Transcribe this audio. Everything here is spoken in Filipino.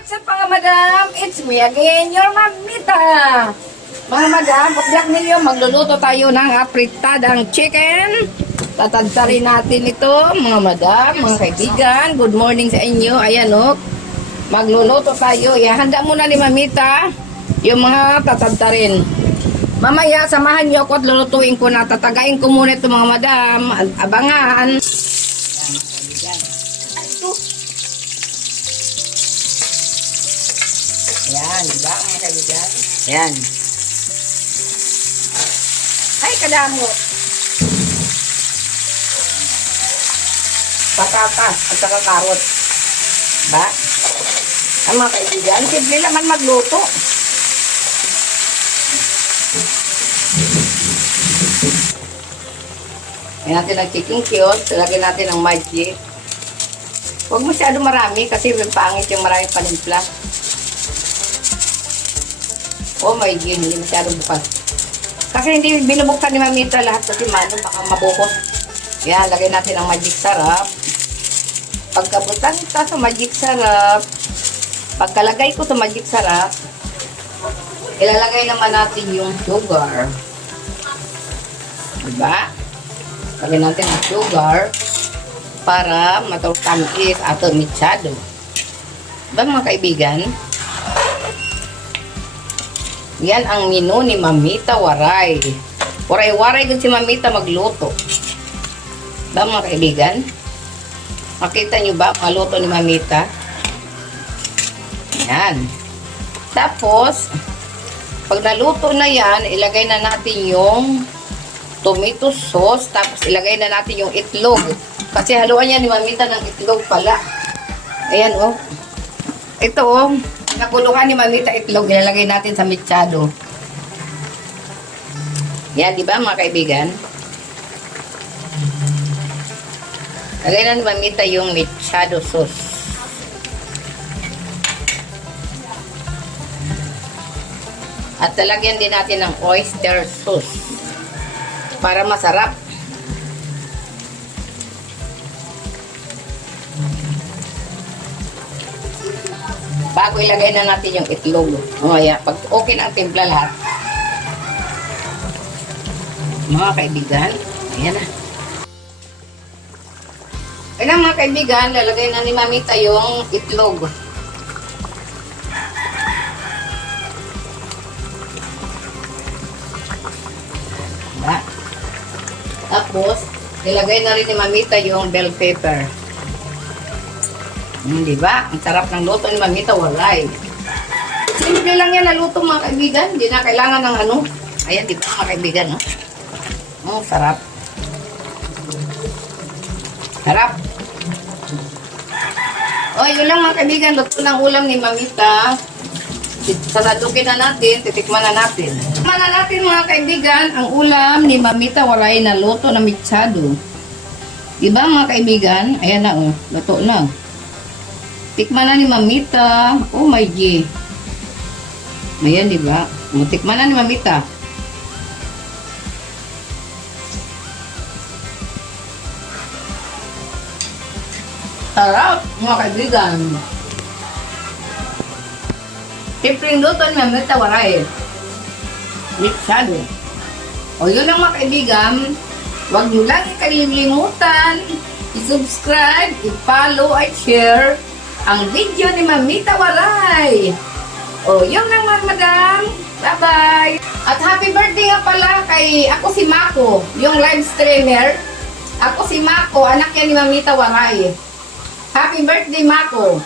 What's up mga madam? It's me again, your mamita. Mga madam, pagbiyak ninyo, magluluto tayo ng apritadang chicken. Tatadtarin natin ito, mga madam, mga kaibigan. Good morning sa inyo. Ayan o, magluluto tayo. Ihanda muna ni mamita yung mga tatadtarin. Mamaya, samahan nyo ako at lulutuin ko na. Tatagain ko muna ito mga madam. Abangan. Ayan, diba mga kaibigan? Ayan. Ay, kadamot. Patatas at saka karot. Diba? Ang mga kaibigan, simple naman magluto. Lagyan natin ang chicken cubes. Lagyan natin ang magic. Huwag masyado marami kasi pangit yung marami panimpla. Oh my God, hindi masyadong bukas. Kasi hindi binubuksan ni mamita lahat kasi mano, baka mabukos. Yan, lagay natin ang magic sarap. Pagkabutan ito sa magic sarap, pagkalagay ko sa magic sarap, ilalagay naman natin yung sugar. Diba? Lagay natin ang sugar para matutamis at mitsado. Diba mga kaibigan? Yan ang menu ni Mamita Waray. Waray-waray kung si Mamita magluto. Ba mga kaibigan? Makita nyo ba ang luto ni Mamita? Yan. Tapos, pag naluto na yan, ilagay na natin yung tomato sauce. Tapos, ilagay na natin yung itlog. Kasi haluan yan ni Mamita ng itlog pala. Ayan oh. Ito oh. Nakulukan ni Mamita itlog, ilalagay natin sa mitsado. Yan, di ba mga kaibigan? Lagay na ni Mamita yung mitsado sauce. At lalagyan din natin ng oyster sauce para masarap. Bago ilagay na natin yung itlog. O ayan, pag okay na ang timpla lahat. Mga kaibigan, ayan na. Ayan mga kaibigan, lalagay na ni Mamita yung itlog. Diba? Tapos, ilagay na rin ni Mamita yung bell pepper. Diba? Ang sarap ng luto ni Mamita Waray. Simple lang yan na luto mga kaibigan. Hindi na kailangan ng ano. Ayan, diba mga kaibigan, no? Sarap. Sarap. O, yun lang mga kaibigan. Luto ng ulam ni Mamita. Sasadukin na natin. Titikman na natin. Titikman na natin mga kaibigan ang ulam ni Mamita Waray na luto na mitsado. Diba mga kaibigan? Ayan na, oh. Luto na. Tikman na ni Mamita. Oh my G. Ayan, diba? Tikman na ni Mamita. Sarap, mga kaibigan. Simpleng luto ni Mamita Waray. Mitsado. O yun lang mga kaibigan. Huwag nyo lang ikalimutan i-subscribe, i-follow, at share ang video ni Mamita Waray. O, yun lang mga madam. Bye-bye. At happy birthday nga pala kay ako si Mako, yung live streamer. Ako si Mako, anak yan ni Mamita Waray. Happy birthday, Mako.